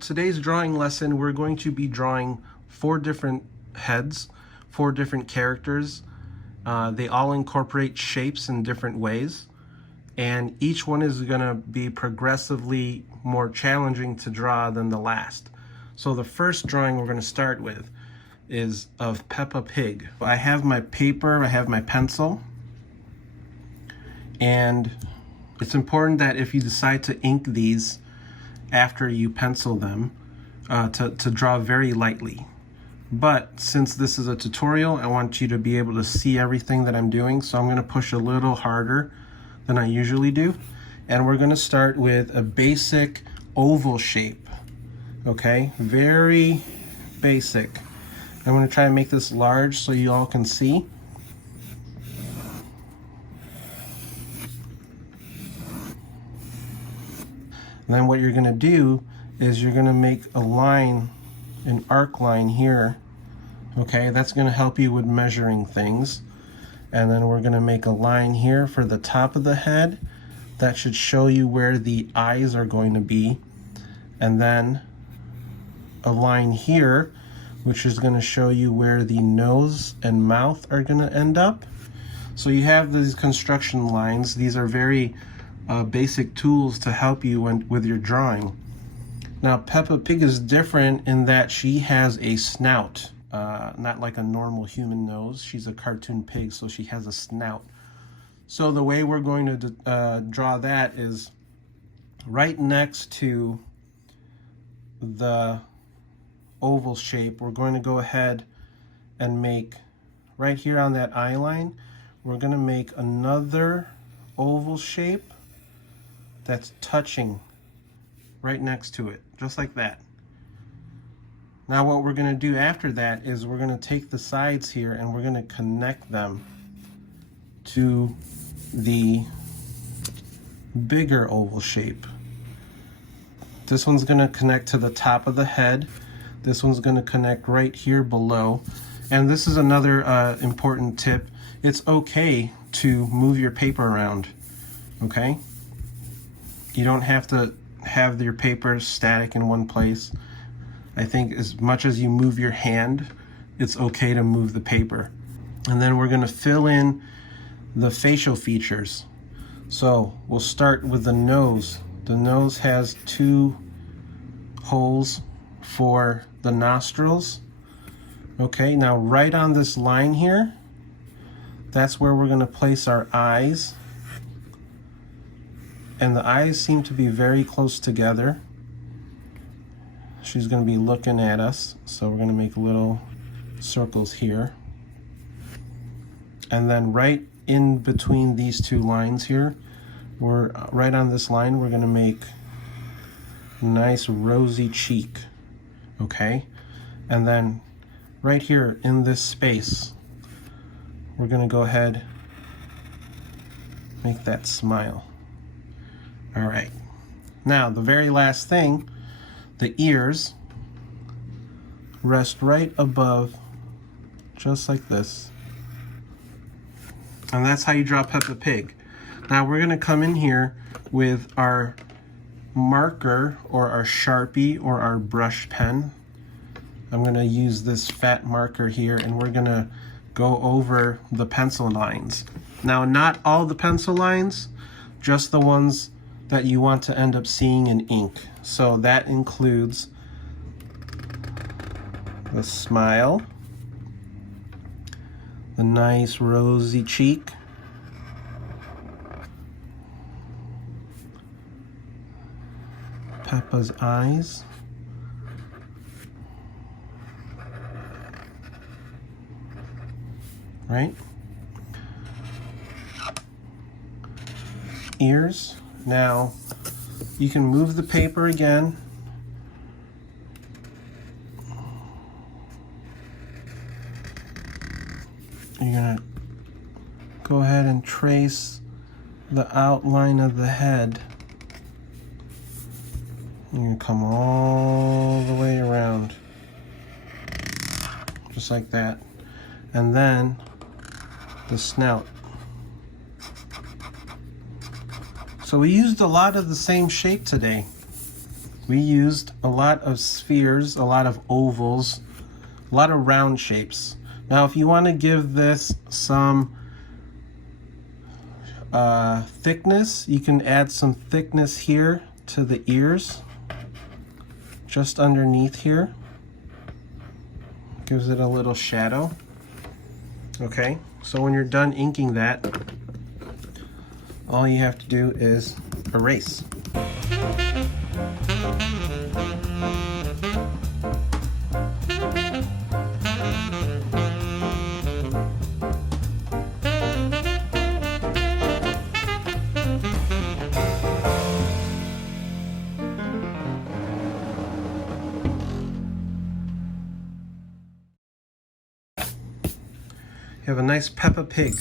Today's drawing lesson, we're going to be drawing 4 different heads, 4 different characters. They all incorporate shapes in different ways, and each one is going to be progressively more challenging to draw than the last. So the first drawing we're going to start with is of Peppa Pig. I have my paper, I have my pencil, and it's important that if you decide to ink these after you pencil them, to draw very lightly. But since this is a tutorial, I want you to be able to see everything that I'm doing, so I'm going to push a little harder than I usually do. And we're going to start with a basic oval shape. Okay, very basic. I'm going to try and make this large so you all can see. And then what you're going to do is you're going to make a line, an arc line here. Okay, that's going to help you with measuring things. And then we're going to make a line here for the top of the head. That should show you where the eyes are going to be. And then a line here, which is going to show you where the nose and mouth are going to end up. So you have these construction lines. These are very basic tools to help you with your drawing. Now Peppa Pig is different in that she has a snout, not like a normal human nose. She's a cartoon pig, so she has a snout. So the way we're going to draw that is right next to the oval shape. We're going to go ahead and make, right here on that eye line, we're going to make another oval shape that's touching right next to it, just like that. Now what we're going to do after that is we're going to take the sides here and we're going to connect them to the bigger oval shape. This one's going to connect to the top of the head. This one's going to connect right here below. And this is another important tip. It's okay to move your paper around, okay? You don't have to have your paper static in one place. I think as much as you move your hand, it's okay to move the paper. And then we're going to fill in the facial features. So we'll start with the nose. The nose has 2 holes for the nostrils. Okay, now right on this line here, that's where we're going to place our eyes. And the eyes seem to be very close together. She's going to be looking at us, so we're going to make little circles here. And then right in between these 2 lines here, we're right on this line, we're going to make a nice rosy cheek. Okay? And then right here in this space, we're going to go ahead and make that smile. All right, now the very last thing, the ears rest right above, just like this. And that's how you draw Peppa Pig. Now we're gonna come in here with our marker or our Sharpie or our brush pen. I'm gonna use this fat marker here and we're gonna go over the pencil lines. Now not all the pencil lines, just the ones that you want to end up seeing in ink. So that includes the smile, the nice rosy cheek, Peppa's eyes, right? Ears. Now, you can move the paper again. You're gonna go ahead and trace the outline of the head. You're gonna come all the way around, just like that. And then the snout. So we used a lot of the same shape today. We used a lot of spheres, a lot of ovals, a lot of round shapes. Now if you want to give this some thickness, you can add some thickness here to the ears, just underneath here. Gives it a little shadow. Okay, so when you're done inking that, all you have to do is erase. You have a nice Peppa Pig.